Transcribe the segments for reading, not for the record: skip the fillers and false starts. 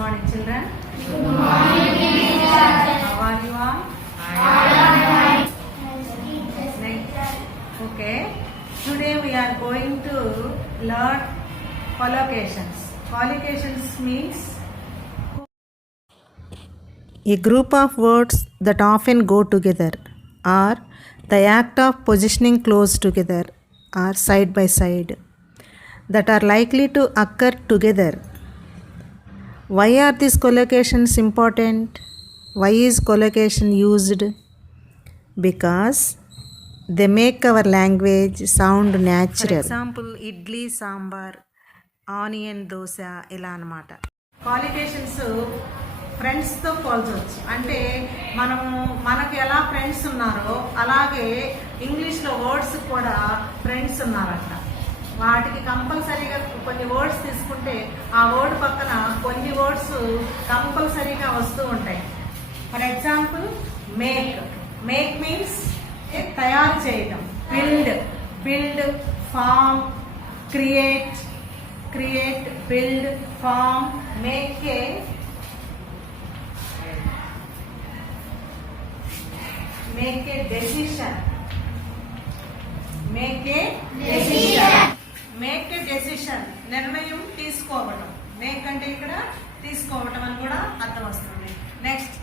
morning, children. Good morning, teacher. How are you all? Okay. Today we are going to learn collocations. Collocations means a group of words that often go together, or the act of positioning close together or side by side, that are likely to occur together. Why are these collocations important? Why is collocation used? Because they make our language sound natural. For example, idli, sambar, onion dosa ఇలా అన్నమాట. కాలికేషన్స్ ఫ్రెండ్స్తో పోల్చవచ్చు. అంటే మనకు ఎలా friends ఉన్నారో అలాగే ఇంగ్లీష్లో వర్డ్స్ కూడా ఫ్రెండ్స్ ఉన్నారంట. వాటికి కంపల్సరీగా కొన్ని వర్డ్స్ తీసుకుంటే ఆ వర్డ్ పక్కన కొన్ని వర్డ్స్ కంపల్సరీగా వస్తూ ఉంటాయి. For example make. Make means తయారు చేయటం. Build, form, create, build, form, make a decision. Make a decision. నిర్ణయం తీసుకోవడం. మేక్ అంటే ఇక్కడ తీసుకోవటం అని కూడా అర్థం వస్తుంది. Next,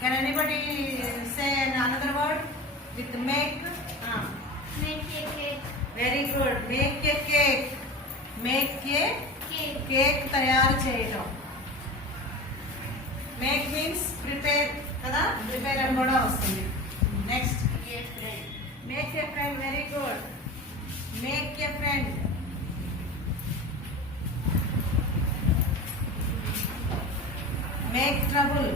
can anybody say another word with make? Make a cake. Very good. Make a cake. Make a cake తయారు చేయటం. మేక్ మీన్స్ ప్రిపేర్ కదా, ప్రిపేర్ అని కూడా వస్తుంది. Next, make a friend. Very good. Make a friend. Make trouble.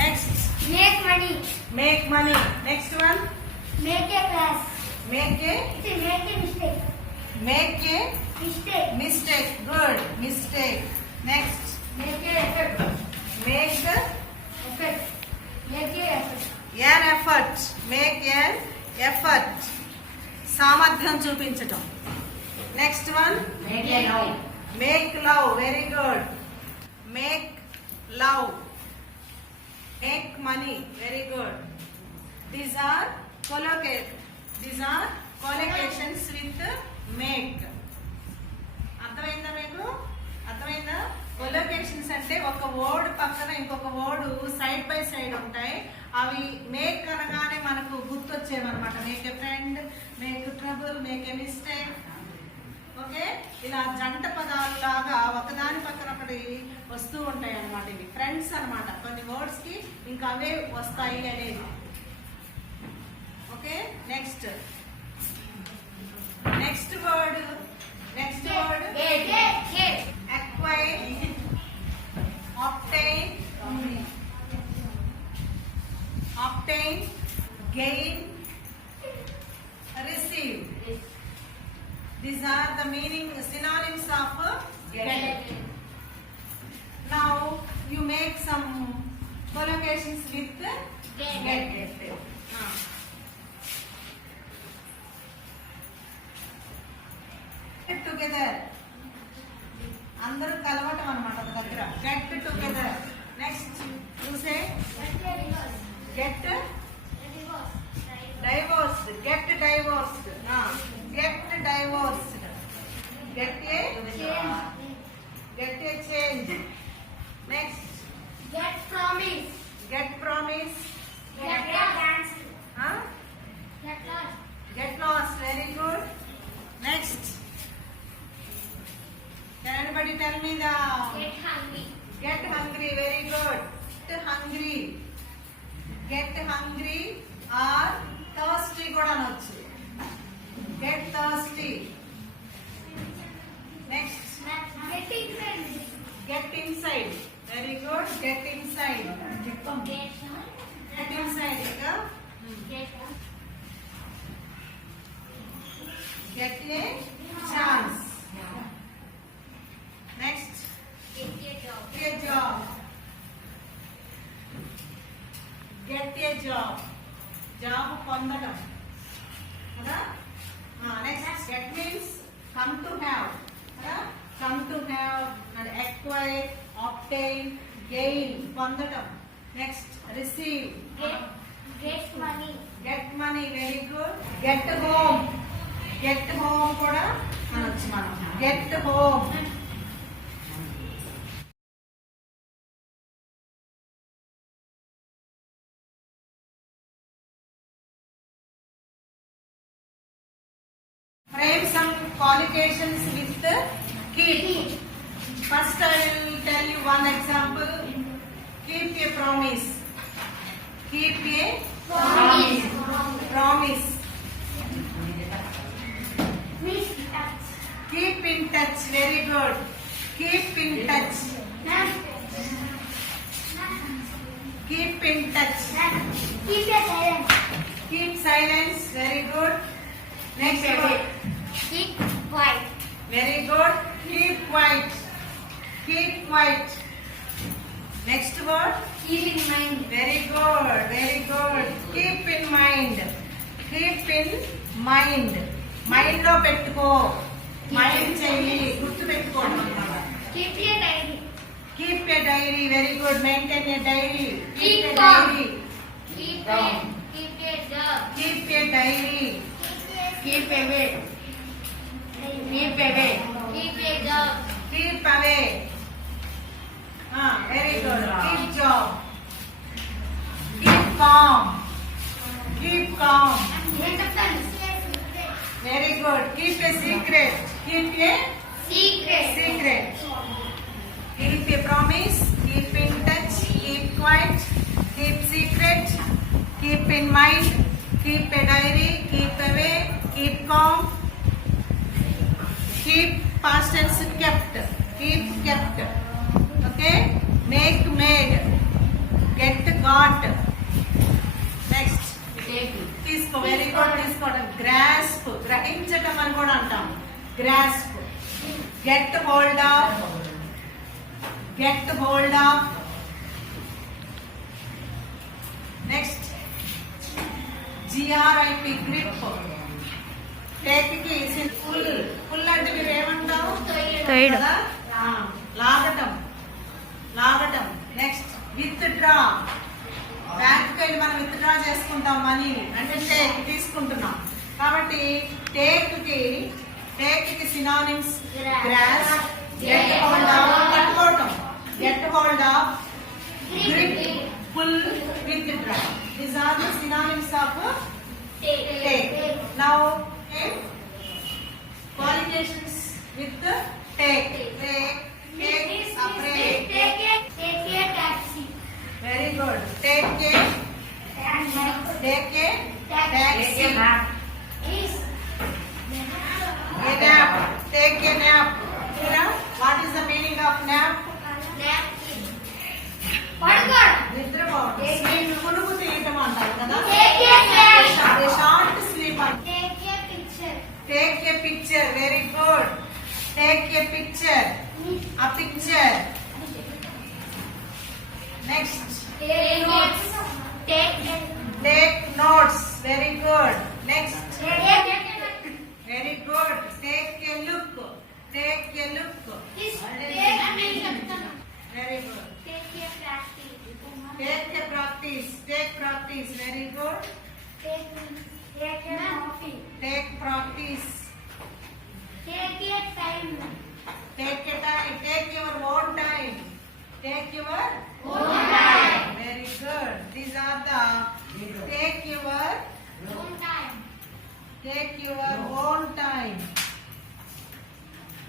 Next, Make money. Make money. Next one, Make a class. Make a Make a mistake. Make a Mistake. mistake. Good. Mistake. Next. Make a effort. Make Effort. Make a effort. an effort. Make an effort. సామర్థ్యం చూపించటం. Next one, Make a love. Make love. Very good. Make love. Make money. Very good. These are collocations with make. అర్థమైందా మీకు? అర్థమైందా? కొలోకేషన్స్ అంటే ఒక word పక్కన ఇంకొక word side by side ఉంటాయి. అవి మేక్ అనగానే మనకు గుర్తొచ్చేవన్నమాట. Make a friend, make trouble, make a mistake. Okay, ఇలా జంట పదాలు లాగా ఒకదాని పక్కన ఒకటి వస్తూ ఉంటాయి అన్నమాట. ఇవి ఫ్రెండ్స్ అన్నమాట. కొన్ని వర్డ్స్ కి ఇంకా అవే వస్తాయి అనేది. Okay, next word. Acquire, obtain, gain, receive. These are the synonyms of get. Now you make some collocations with get. Together. అందరూ కలవటం అన్నమాట దగ్గర. Get together. నెక్స్ట్, చూసే get divorced. Get divorced. Get a change. Next, Get promise. Get promise. Get lost. Get lost. Very good. Next, can anybody tell me the Get hungry. get hungry? Very good. Get hungry or thirsty kuda anochu. Get thirsty. Next, get inside. Very good. Get inside. Get inside. Get a chance. Next, Get a job. get a job. Get a job. Job పొందడం కదా. Next, get means come to have. Come to have and acquire. acquire, obtain, gain, పొందటం. Next, receive, Get money. get money, very good. Get home, get home కూడా అనొచ్చు మనం. Get home. Frame some collocations with the keep. First I will tell you one example. Keep a promise. Keep a Promise. promise. Miss touch. Keep in touch. Very good. Keep in touch. Keep in touch. Keep it silent. Keep silence. Very good. Next word. Keep quiet. Very good. Keep quiet. Keep quiet. Next word. Keep in mind. Very good. Very good. Keep in mind. Keep in mind. Mind లో పెట్టుకో. Mind చెయ్యి. గుర్తు పెట్టుకోవడం అన్నమాట. Keep your diary. Keep a diary. Very good. Maintain a diary. Keep a calm. diary. Keep your job. Keep a diary. Keep away. Keep away. Keep your job. Keep away. Very good. Keep job. Keep calm. Keep calm. Very good. Keep a secret. Keep a Secret. secret. Keep a promise. Keep in touch. Keep quiet. Keep secret. Keep in mind. Keep a diary. Keep away. Keep calm. Keep past tense kept. Keep kept. Okay. Make made. Get got. Next. తీసుకో. Very good. తీసుకోవడం. Grasp. గ్రహించటం అని కూడా అంటాం. Grasp. Get hold of. Get hold of. Next GRIP. Grip. Take కి pull. Pull అంటే మీరు ఏమంటారు? తొయ్యడం. కదా? లాగటం. లాగటం. Next withdraw. బ్యాంక్ వెళ్ళి మనం విత్ డ్రా చేసుకుంటాం మనీని. అంటే టేక్ తీసుకుంటున్నాం. కాబట్టి టేక్ కి synonyms grasp, get hold of పట్టుకోవటం, get hold of, grip, pull, withdraw. These are the synonyms of take. Now qualifications with take. Take, afraid. Take a taxi. Very good. Take a taxi. Is A nap. Take a nap. Here, what is the meaning of nap? napkin. పడుకోవడం. నిద్రపోవడం. Sleep. పునుగు తీయటం అంటారు కదా. Take a nap. A short sleep. Take a picture. Take a picture. Very good. Take a picture. A picture. Next. Take notes. Take notes. Very good. Next. Take Very good. Take a look. Take a look. Very good. Take a practice. Take a practice. Take practice. Very good. Take a coffee. Take practice. Take a time. Take a time. Take your own time. Take your Own time. Very good. These are the take your Own time. take your own time.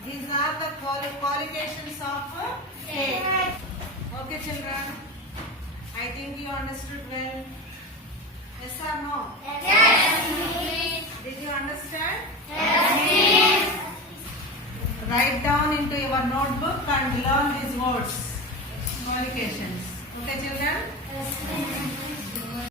These are the qualifications of take. Okay, children. I think you understood well. Yes or no? Yes.